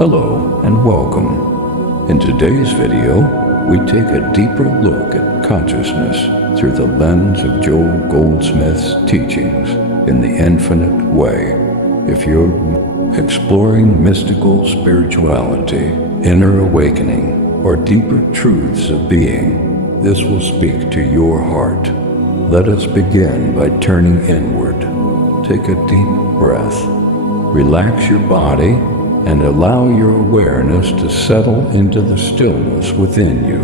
Hello and welcome. In today's video, we take a deeper look at consciousness through the lens of Joel Goldsmith's teachings in the Infinite Way. If you're exploring mystical spirituality, inner awakening, or deeper truths of being, this will speak to your heart. Let us begin by turning inward. Take a deep breath. Relax your body and allow your awareness to settle into the stillness within you.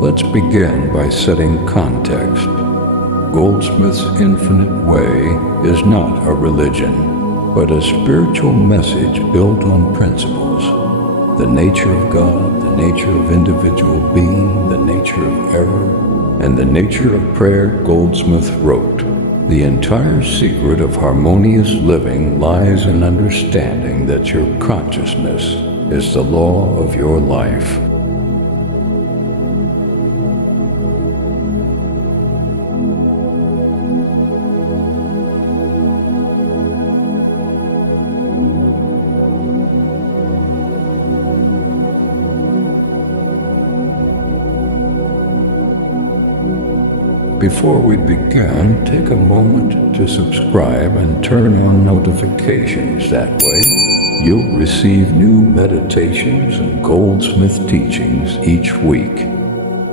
Let's begin by setting context. Goldsmith's Infinite Way is not a religion, but a spiritual message built on principles. The nature of God, the nature of individual being, the nature of error, and the nature of prayer. Goldsmith wrote, "The entire secret of harmonious living lies in understanding that your consciousness is the law of your life." Before we begin, take a moment to subscribe and turn on notifications. That way, you'll receive new meditations and Goldsmith teachings each week.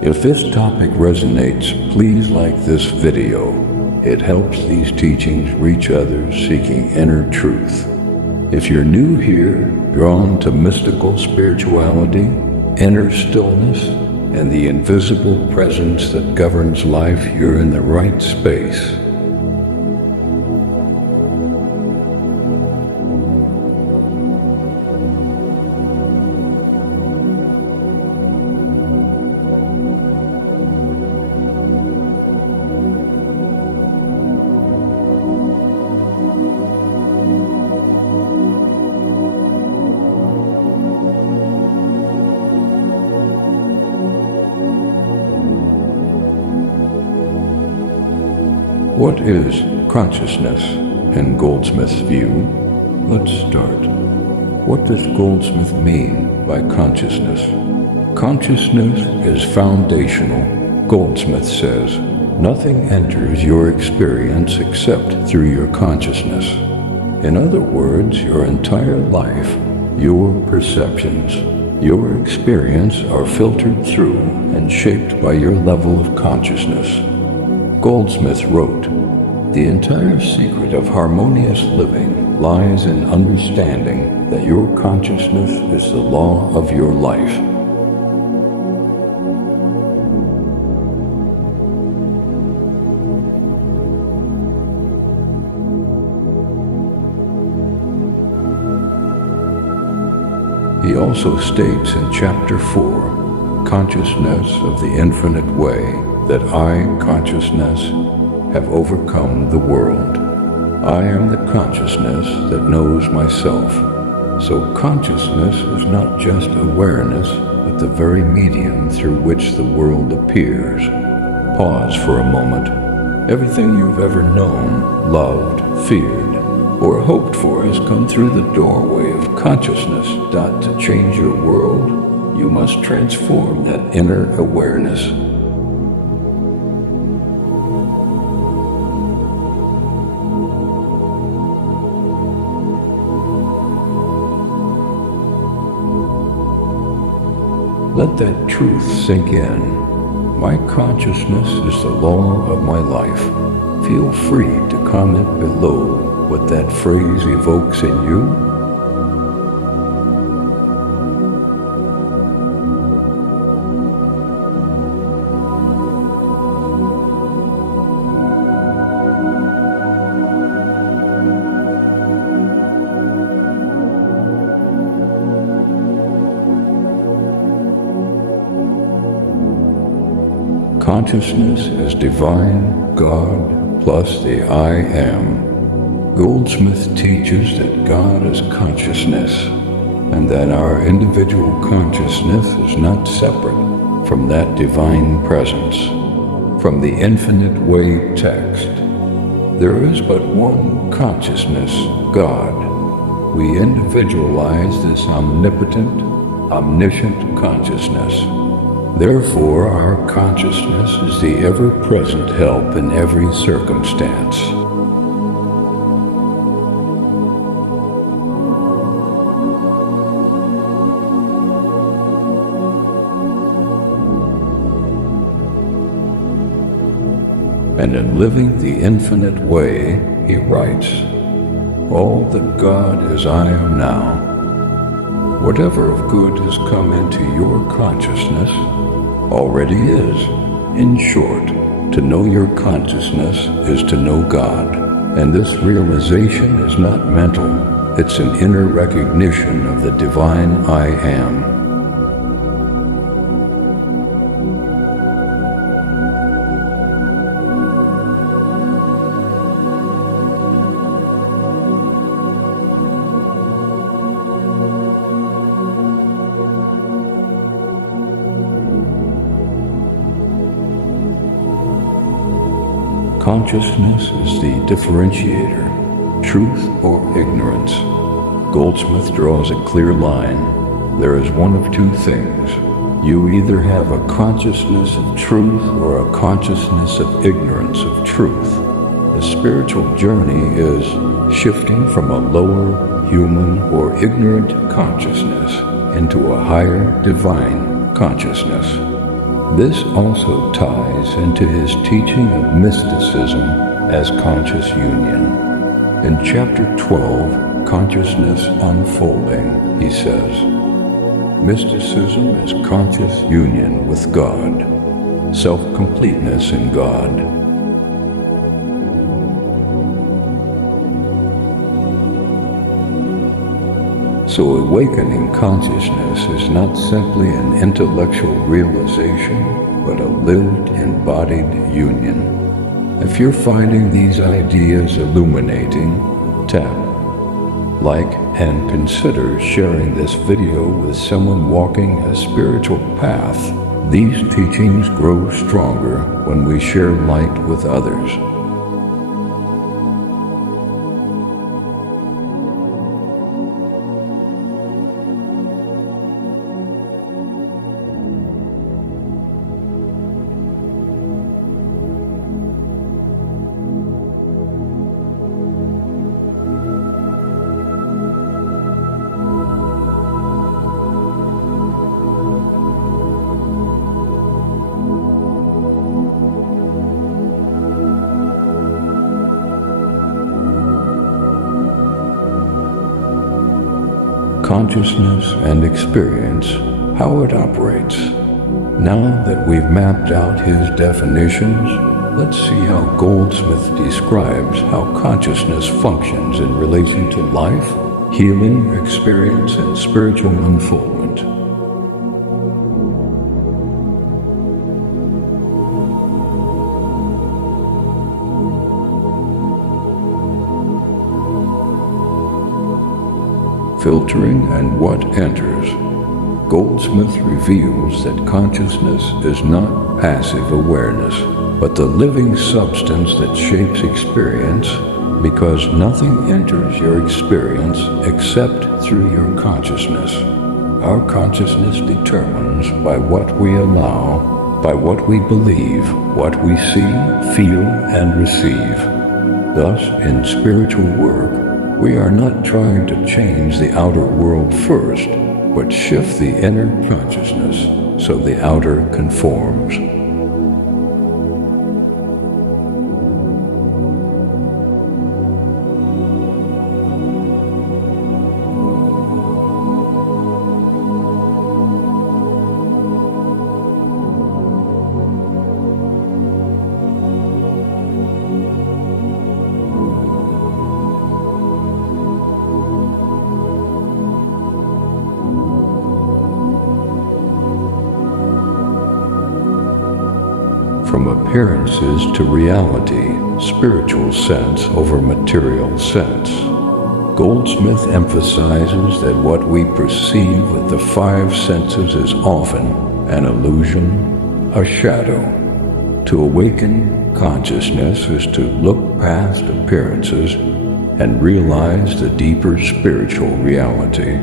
If this topic resonates, please like this video. It helps these teachings reach others seeking inner truth. If you're new here, drawn to mystical spirituality, inner stillness, and the invisible presence that governs life, you're in the right space. What is consciousness in Goldsmith's view? Let's start. What does Goldsmith mean by consciousness? Consciousness is foundational. Goldsmith says, nothing enters your experience except through your consciousness. In other words, your entire life, your perceptions, your experience are filtered through and shaped by your level of consciousness. Goldsmith wrote, "The entire secret of harmonious living lies in understanding that your consciousness is the law of your life." He also states in Chapter 4, Consciousness of the Infinite Way, that I, consciousness, have overcome the world. I am the consciousness that knows myself. So consciousness is not just awareness, but the very medium through which the world appears. Pause for a moment. Everything you've ever known, loved, feared, or hoped for has come through the doorway of consciousness. To change your world, you must transform that inner awareness. Let that truth sink in. My consciousness is the law of my life. Feel free to comment below what that phrase evokes in you. Consciousness as divine, God, plus the I am. Goldsmith teaches that God is consciousness, and that our individual consciousness is not separate from that divine presence. From the Infinite Way text, there is but one consciousness, God. We individualize this omnipotent, omniscient consciousness. Therefore, our consciousness is the ever-present help in every circumstance. And in living the infinite way, he writes, all that God as I am now, whatever of good has come into your consciousness already is. In short, to know your consciousness is to know God. And this realization is not mental, it's an inner recognition of the divine I am. Consciousness is the differentiator, truth or ignorance. Goldsmith draws a clear line. There is one of two things. You either have a consciousness of truth or a consciousness of ignorance of truth. The spiritual journey is shifting from a lower human or ignorant consciousness into a higher divine consciousness. This also ties into his teaching of mysticism as conscious union. In chapter 12, Consciousness Unfolding, he says, mysticism is conscious union with God, self-completeness in God. So awakening consciousness is not simply an intellectual realization, but a lived, embodied union. If you're finding these ideas illuminating, tap, like, and consider sharing this video with someone walking a spiritual path. These teachings grow stronger when we share light with others. Consciousness and experience, how it operates. Now that we've mapped out his definitions, let's see how Goldsmith describes how consciousness functions in relation to life, healing, experience, and spiritual unfoldment. Filtering and what enters. Goldsmith reveals that consciousness is not passive awareness, but the living substance that shapes experience, because nothing enters your experience except through your consciousness. Our consciousness determines by what we allow, by what we believe, what we see, feel, and receive. Thus, in spiritual work, we are not trying to change the outer world first, but shift the inner consciousness so the outer conforms. From appearances to reality, spiritual sense over material sense. Goldsmith emphasizes that what we perceive with the five senses is often an illusion, a shadow. To awaken consciousness is to look past appearances and realize the deeper spiritual reality.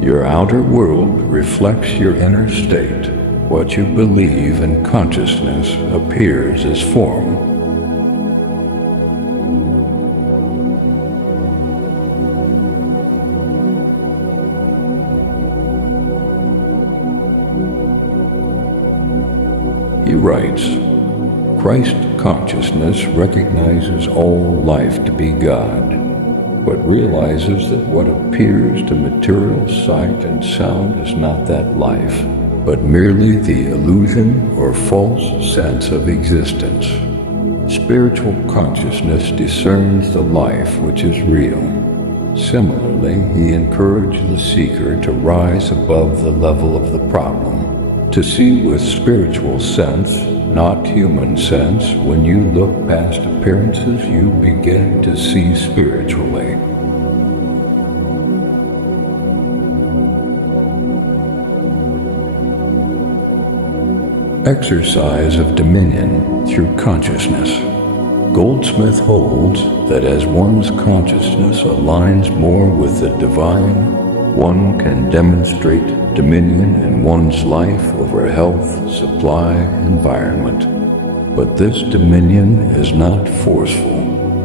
Your outer world reflects your inner state. What you believe in consciousness appears as form. He writes, Christ consciousness recognizes all life to be God, but realizes that what appears to material sight and sound is not that life, but merely the illusion or false sense of existence. Spiritual consciousness discerns the life which is real. Similarly, he encouraged the seeker to rise above the level of the problem, to see with spiritual sense, not human sense. When you look past appearances, you begin to see spiritually. Exercise of dominion through consciousness. Goldsmith holds that as one's consciousness aligns more with the divine, one can demonstrate dominion in one's life over health, supply, environment. But this dominion is not forceful.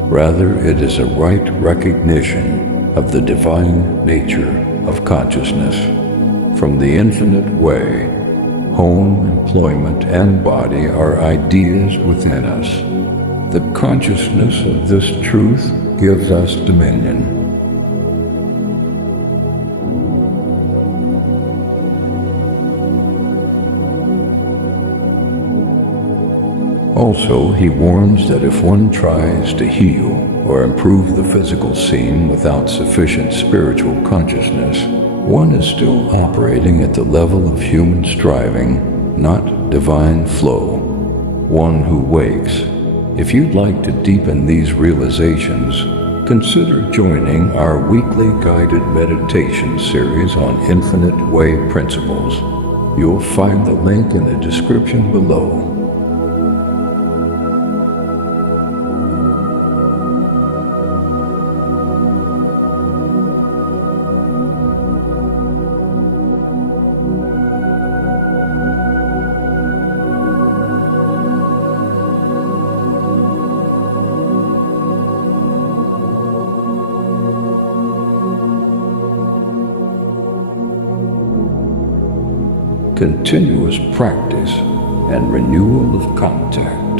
Rather, it is a right recognition of the divine nature of consciousness. From the infinite way, home, employment, and body are ideas within us. The consciousness of this truth gives us dominion. Also, he warns that if one tries to heal or improve the physical scene without sufficient spiritual consciousness, one is still operating at the level of human striving, not divine flow. One who wakes. If you'd like to deepen these realizations, consider joining our weekly guided meditation series on Infinite Way principles. You'll find the link in the description below. Continuous practice and renewal of contact.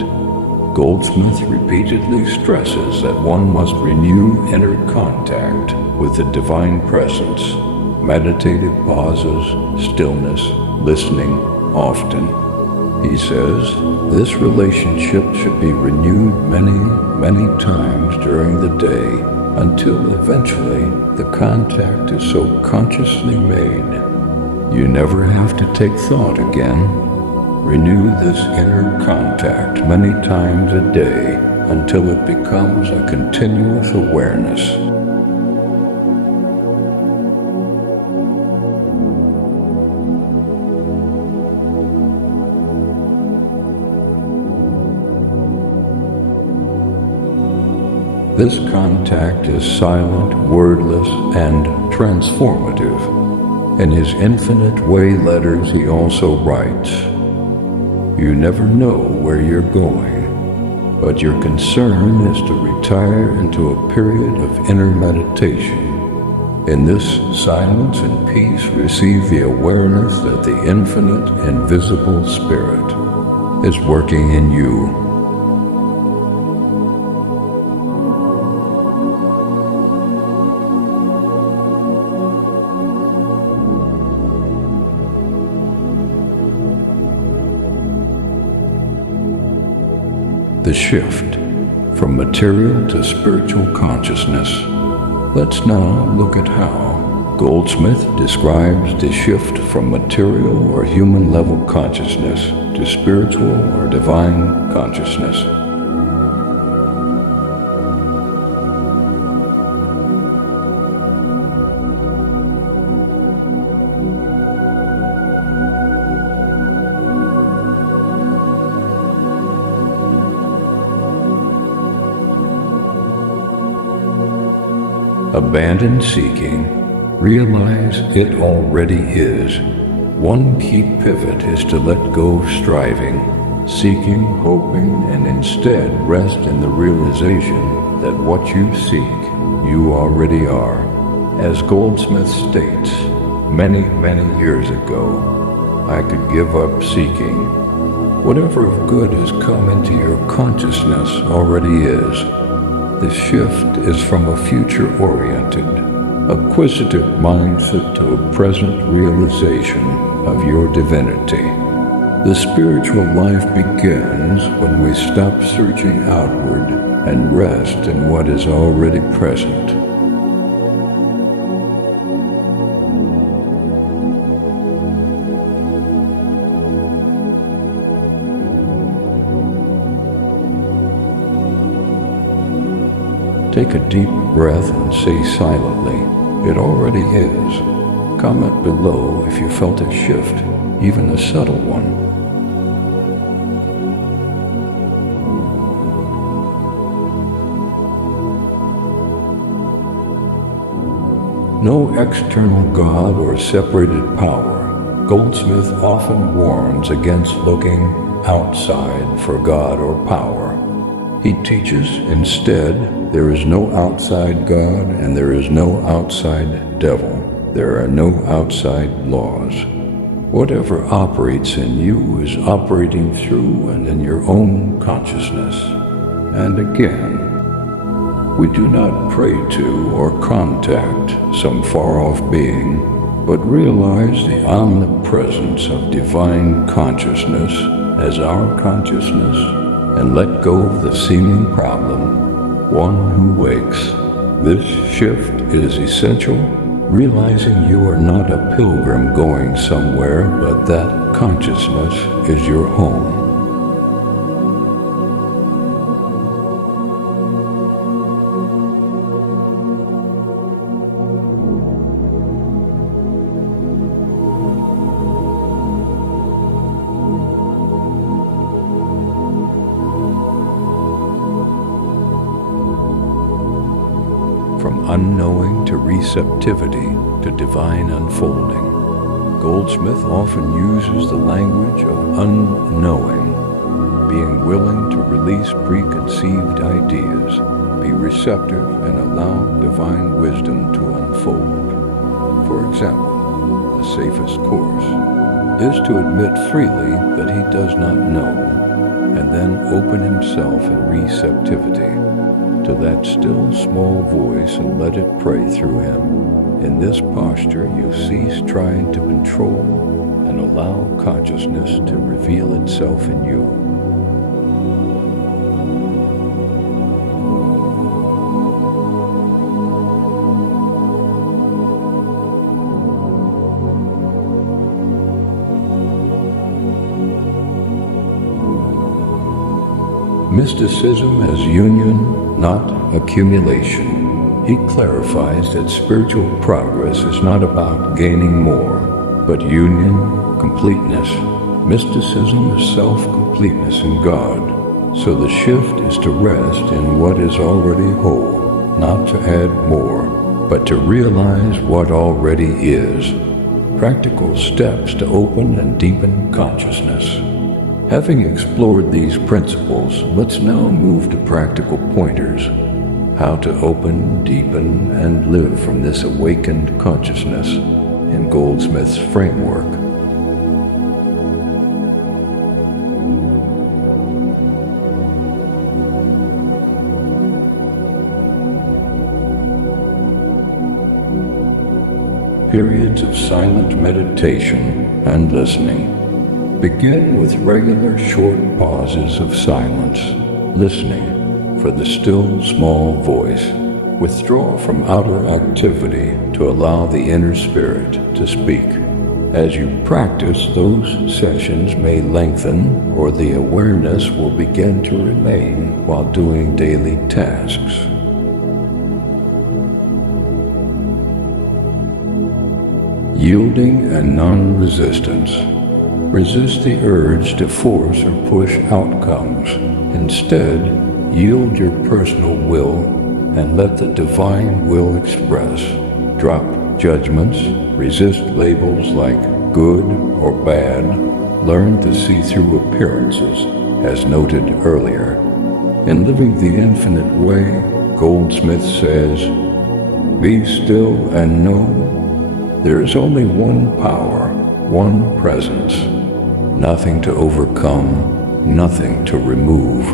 Goldsmith repeatedly stresses that one must renew inner contact with the divine presence, meditative pauses, stillness, listening often. He says, this relationship should be renewed many times during the day until eventually the contact is so consciously made you never have to take thought again. Renew this inner contact many times a day until it becomes a continuous awareness. This contact is silent, wordless, and transformative. In his Infinite Way letters, he also writes, you never know where you're going, but your concern is to retire into a period of inner meditation. In this silence and peace, receive the awareness that the infinite, invisible spirit is working in you. The shift from material to spiritual consciousness. Let's now look at how Goldsmith describes the shift from material or human level consciousness to spiritual or divine consciousness. Abandon seeking, realize it already is. One key pivot is to let go of striving, seeking, hoping, and instead rest in the realization that what you seek, you already are. As Goldsmith states, many, many years ago, I could give up seeking. Whatever of good has come into your consciousness already is. The shift is from a future-oriented, acquisitive mindset to a present realization of your divinity. The spiritual life begins when we stop searching outward and rest in what is already present. Take a deep breath and say silently, "It already is." Comment below if you felt a shift, even a subtle one. No external God or separated power. Goldsmith often warns against looking outside for God or power. He teaches, instead, there is no outside God and there is no outside devil. There are no outside laws. Whatever operates in you is operating through and in your own consciousness. And again, we do not pray to or contact some far-off being, but realize the omnipresence of divine consciousness as our consciousness and let go of the seeming problem, one who wakes. This shift is essential, realizing you are not a pilgrim going somewhere, but that consciousness is your home. From unknowing to receptivity to divine unfolding, Goldsmith often uses the language of unknowing, being willing to release preconceived ideas, be receptive, and allow divine wisdom to unfold. For example, the safest course is to admit freely that he does not know, and then open himself in receptivity to that still small voice and let it pray through him. In this posture, you cease trying to control and allow consciousness to reveal itself in you. Mysticism as union, not accumulation. He clarifies that spiritual progress is not about gaining more, but union, completeness. Mysticism is self-completeness in God, so the shift is to rest in what is already whole, not to add more, but to realize what already is. Practical steps to open and deepen consciousness. Having explored these principles, let's now move to practical pointers. How to open, deepen, and live from this awakened consciousness in Goldsmith's framework. Periods of silent meditation and listening. Begin with regular short pauses of silence, listening for the still small voice. Withdraw from outer activity to allow the inner spirit to speak. As you practice, those sessions may lengthen or the awareness will begin to remain while doing daily tasks. Yielding and non-resistance. Resist the urge to force or push outcomes. Instead, yield your personal will, and let the divine will express. Drop judgments, resist labels like good or bad, learn to see through appearances, as noted earlier. In Living the Infinite Way, Goldsmith says, "Be still and know there is only one power, one presence, nothing to overcome, nothing to remove."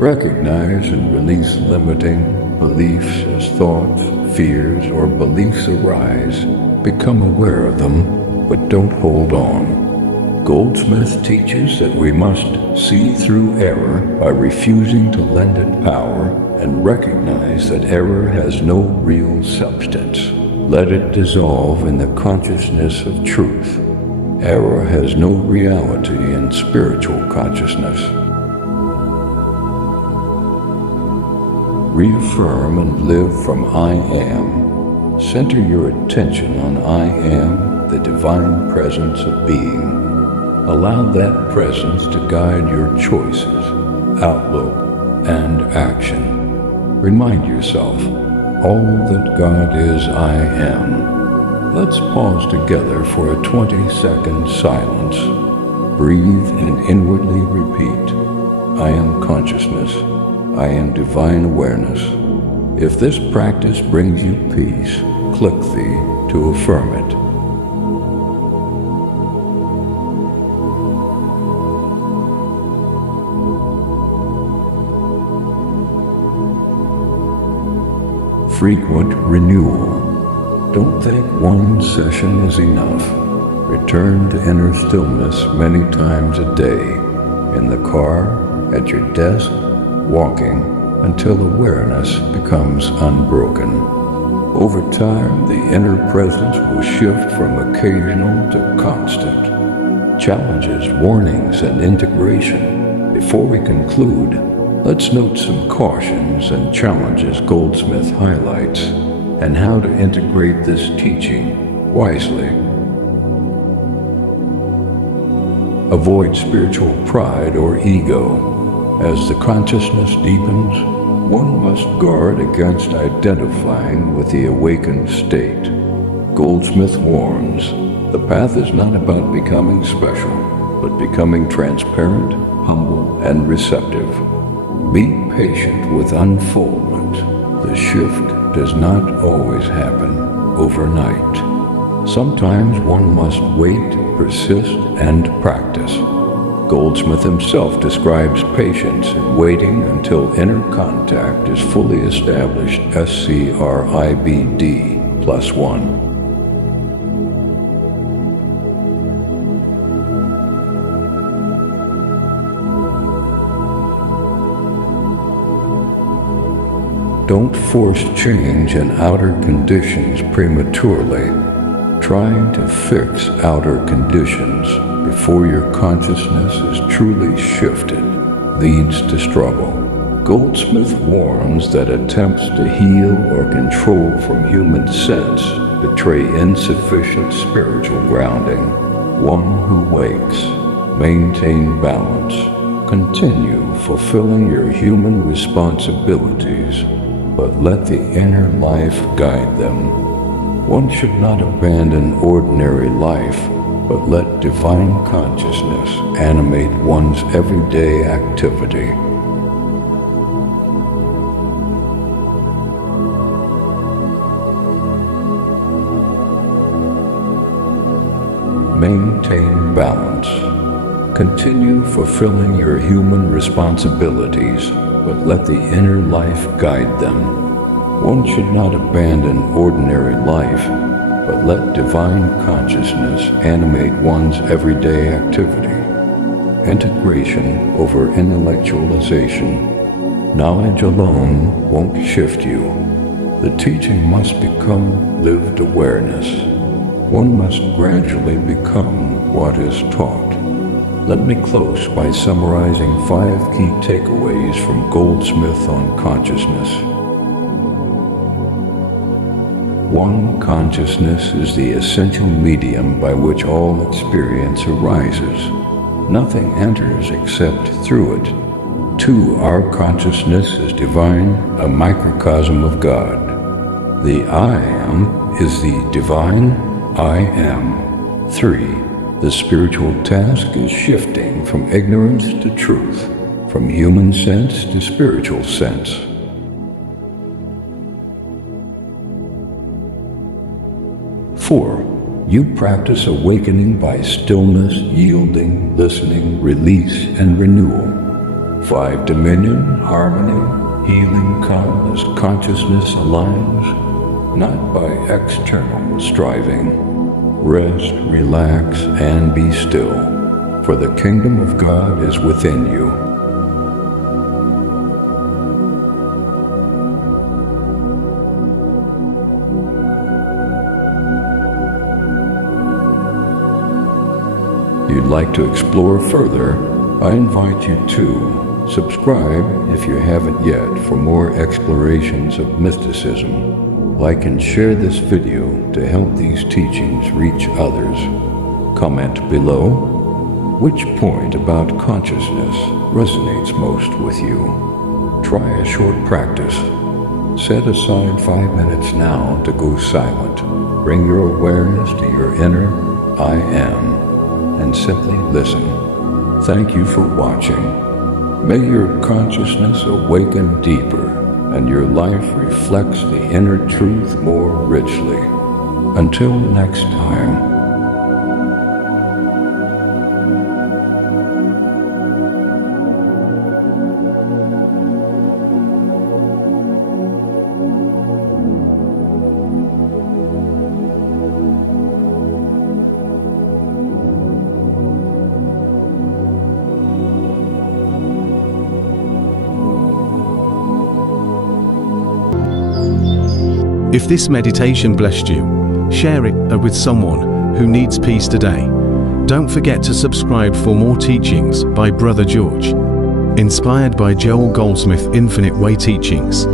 Recognize and release limiting beliefs as thoughts, fears, or beliefs arise. Become aware of them, but don't hold on. Goldsmith teaches that we must see through error by refusing to lend it power and recognize that error has no real substance. Let it dissolve in the consciousness of truth. Error has no reality in spiritual consciousness. Reaffirm and live from I am. Center your attention on I am, the divine presence of being. Allow that presence to guide your choices, outlook, and action. Remind yourself, all that God is I am. Let's pause together for a 20-second silence. Breathe and inwardly repeat, I am consciousness. I am divine awareness. If this practice brings you peace, click the to affirm it. Frequent renewal. Don't think one session is enough. Return to inner stillness many times a day, in the car, at your desk, walking, until awareness becomes unbroken. Over time, the inner presence will shift from occasional to constant. Challenges, warnings, and integration. Before we conclude, let's note some cautions and challenges Goldsmith highlights, and how to integrate this teaching wisely. Avoid spiritual pride or ego. As the consciousness deepens, one must guard against identifying with the awakened state. Goldsmith warns, the path is not about becoming special, but becoming transparent, humble, and receptive. Be patient with unfoldment. The shift does not always happen overnight. Sometimes one must wait, persist, and practice. Goldsmith himself describes patience in waiting until inner contact is fully established, SCRIBD +1. Don't force change in outer conditions prematurely. Trying to fix outer conditions before your consciousness is truly shifted leads to struggle. Goldsmith warns that attempts to heal or control from human sense betray insufficient spiritual grounding. One who wakes, maintain balance, continue fulfilling your human responsibilities, but let the inner life guide them. One should not abandon ordinary life, but let divine consciousness animate one's everyday activity. Maintain balance. Continue fulfilling your human responsibilities, but let the inner life guide them. One should not abandon ordinary life, but let divine consciousness animate one's everyday activity. Integration over intellectualization. Knowledge alone won't shift you. The teaching must become lived awareness. One must gradually become what is taught. Let me close by summarizing 5 key takeaways from Goldsmith on consciousness. 1. Consciousness is the essential medium by which all experience arises. Nothing enters except through it. 2. Our consciousness is divine, a microcosm of God. The I Am is the divine I Am. 3. The spiritual task is shifting from ignorance to truth, from human sense to spiritual sense. 4. You practice awakening by stillness, yielding, listening, release, and renewal. 5. Dominion, harmony, healing come as consciousness aligns, not by external striving. Rest, relax, and be still, for the kingdom of God is within you. You'd like to explore further, I invite you to subscribe if you haven't yet for more explorations of mysticism. Like and share this video to help these teachings reach others. Comment below which point about consciousness resonates most with you. Try a short practice. Set aside 5 minutes now to go silent. Bring your awareness to your inner I Am and simply listen. Thank you for watching. May your consciousness awaken deeper and your life reflects the inner truth more richly. Until next time. If this meditation blessed you, share it with someone who needs peace today. Don't forget to subscribe for more teachings by Brother George. Inspired by Joel Goldsmith Infinite Way teachings.